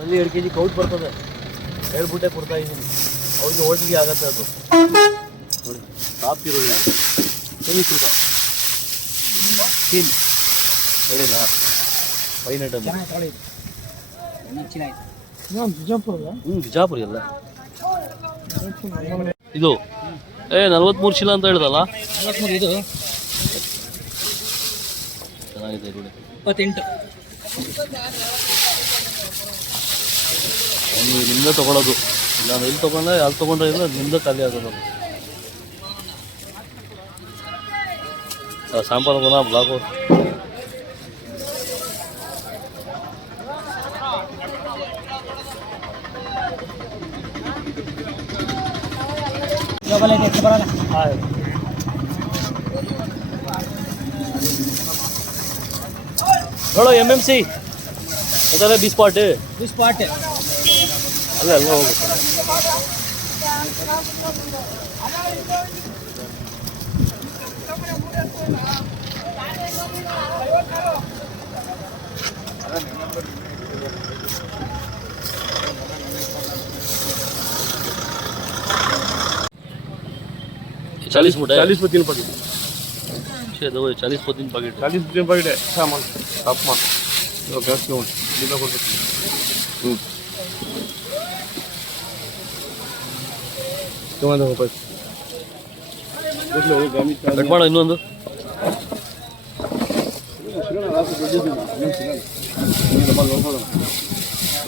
ಅಲ್ಲಿ 2 kg cout ಬರ್ತದೆ, ಹೇಳ್ಬಿಟ್ಟೆ ಕೊಡ್ತಾ ಇದ್ದೀನಿ. ಅವ್ರಿಗೆ ಹೋಳಿಗೆ ಆಗತ್ತೆ ಅದು ನೋಡಿ. ಟಾಪ್ ಇರೋದು ₹20 ಸ್ಕೀಮ್ ಹೇಳಿಲ್ಲ. ಫೈನ್ ಐಟಮ್ ಬಿಜಾಪುರ ಎಲ್ಲ ಇದು 43 ಚೀಲ ಅಂತ ಹೇಳ್ದಲ್ಲ. 43 ಇದು ಚೆನ್ನಾಗಿದೆ ನೋಡಿ. 28 ಒಂದು ನಿಮ್ಮದೇ ತೊಗೊಳೋದು ಇಲ್ಲ, ಎಲ್ಲಿ ತೊಗೊಂಡ್ರೆ ಅಲ್ಲಿ ತೊಗೊಂಡ್ರೆ ಇಲ್ಲ, ನಿಮ್ಮದೇ ಖಾಲಿ ಆಗೋದು. ಸ್ಯಾಂಪಲ್ ಬನ ಬ್ಲಾಕು ನೋಡೋ MMC ಅದೆಲ್ಲ ಬಿ ಸ್ಪಾಟ್ ಅಲ್ಲ ಎಲ್ಲ ಹೋಗುತ್ತೆ. चालीस फुट है, 40 3 पैकेट, 40 3 पैकेट, 40 3 पैकेट है. अच्छा माल, टॉप माल. जो गैस क्यों बिना को तुम्हारे देखो पैसे देख लो. वो गामी का कट माडो ಇನ್ನೊಂದು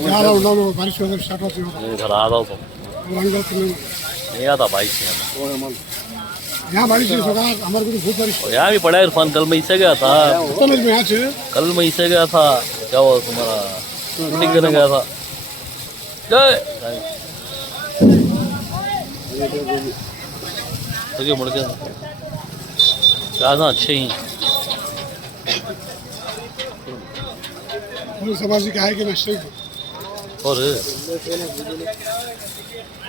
यार उन्होंने बारिश वगैरह स्टार्ट होती है. इधर आ रहा हूँ नहीं आता बाइक से यहाँ बारिश होगा. हमारे को बहुत बारिश यहाँ भी पड़ा है इरफान. कल मैं इससे गया था, कल मैं इससे गया था. क्या हुआ तुम्हारा शूटिंग करने गया था. जय मुड़ के क्या था अच्छे ही समाजी का है कि नशे और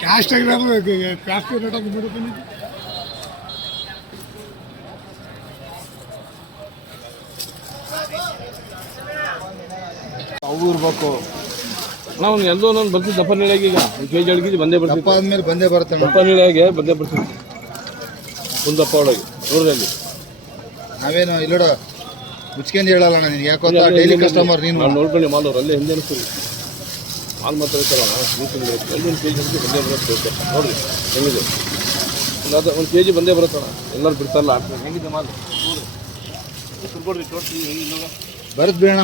कैश टैग रहा है. कैश के रेट की मेरे को नहीं ಅವು ಇರಬೇಕು. ನಾವು ಎಲ್ಲೋ ನಾನು ಬರ್ತೀವಿ. ದಪ್ಪ ನೀಳಾಗಿ ಈಗ 1 kg 2 kg ಬಂದೇ ಬರ್ತೀವಿ. ದಪ್ಪ ಆದ್ಮೇಲೆ ಬಂದೇ ಬರುತ್ತೆ. ದಪ್ಪ ನೀಳಾಗೆ ಬಂದೇ ಬರ್ತೀವಿ. ಒಂದು ದಪ್ಪ ಒಳಗೆ ನೋಡ್ರಿ ಅಲ್ಲಿ ನಾವೇನು ಇಲ್ಲೋಡ ಮುಚ್ಕೊಂಡು ಹೇಳಲ್ಲ ನಿನಗೆ. ಯಾಕೋ ಡೈಲಿ ಕಸ್ಟಮರ್ ನೀನು. ನಾನು ನೋಡ್ಕೊಂಡು ಮಾಲೂರು ಅಲ್ಲೇ ಹಿಂದೆ ಅನಿಸ್ತೀವಿ. ಮಾಲ್ ಮಾತ್ರ ಇರ್ತಾರಲ್ಲ ಎಲ್ಲೊಂದು kg ಬಂದೇ ಬರುತ್ತೆ. ನೋಡಿರಿ ಹೆಂಗಿದೆ. ಒಂದು kg ಬಂದೇ ಬರುತ್ತಲ್ಲ. ಎಲ್ಲರೂ ಬಿಡ್ತಾರಲ್ಲ. ಹೆಂಗಿದೆ ಮಾಲ್ ಬರುತ್ತೆ ಬೇಡ.